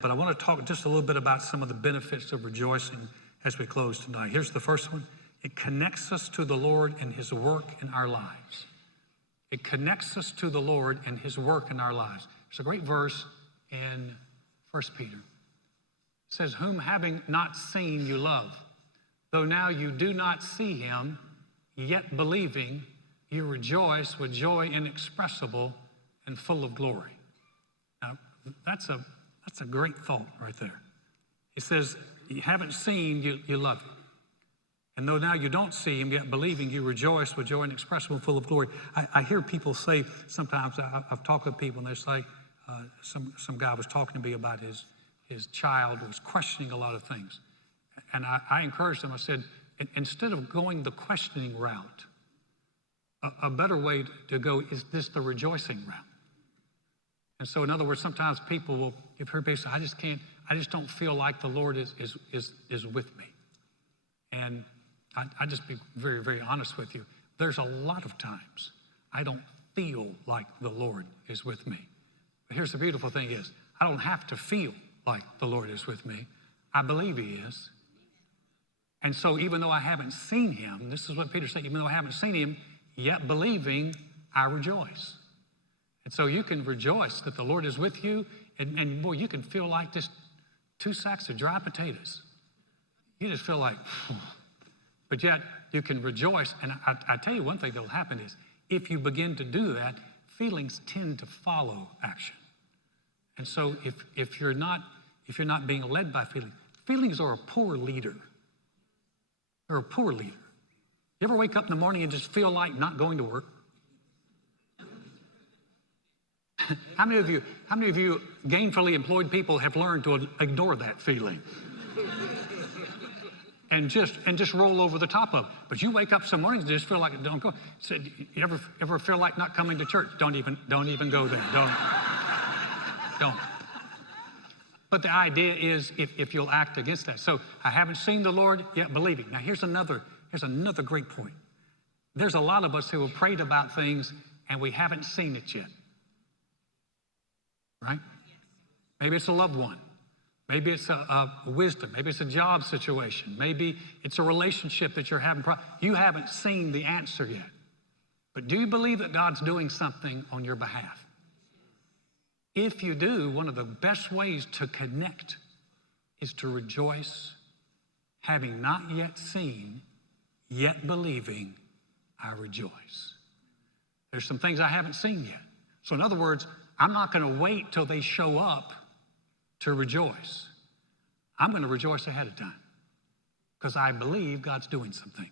But I want to talk just a little bit about some of the benefits of rejoicing as we close tonight. Here's the first one. It connects us to the Lord and his work in our lives. It connects us to the Lord and his work in our lives. There's a great verse in 1 Peter. It says, whom having not seen you love, though now you do not see him, yet believing, you rejoice with joy inexpressible and full of glory. Now, that's a great thought right there. It says, you haven't seen, you love him. And though now you don't see him, yet believing, you rejoice with joy inexpressible and full of glory. I hear people say sometimes, I've talked to people, and they say, some guy was talking to me about his child who was questioning a lot of things. And I encouraged him, I said, instead of going the questioning route, a better way to go is the rejoicing route. And so, in other words, sometimes people will, you've heard people say, I just don't feel like the Lord is with me. And I just be very, very honest with you. There's a lot of times I don't feel like the Lord is with me. But here's the beautiful thing is, I don't have to feel like the Lord is with me. I believe he is. And so even though I haven't seen him, this is what Peter said, even though I haven't seen him, yet believing, I rejoice. And so you can rejoice that the Lord is with you, and boy, you can feel like just 2 sacks of dry potatoes. You just feel like, but yet you can rejoice. And I tell you one thing that will happen is, if you begin to do that, feelings tend to follow action. And so if you're not being led by feelings are a poor leader. They're a poor leader. You ever wake up in the morning and just feel like not going to work? How many of you gainfully employed people have learned to ignore that feeling? and just roll over the top of it. But you wake up some mornings and just feel like don't go. So you ever feel like not coming to church? Don't even go there. Don't. But the idea is if you'll act against that. So I haven't seen the Lord yet believing. Now here's another great point. There's a lot of us who have prayed about things and we haven't seen it yet. Right? Maybe it's a loved one. Maybe it's a wisdom. Maybe it's a job situation. Maybe it's a relationship that you're having. You haven't seen the answer yet. But do you believe that God's doing something on your behalf? If you do, one of the best ways to connect is to rejoice, having not yet seen, yet believing, I rejoice. There's some things I haven't seen yet. So in other words, I'm not going to wait till they show up to rejoice. I'm going to rejoice ahead of time because I believe God's doing some things.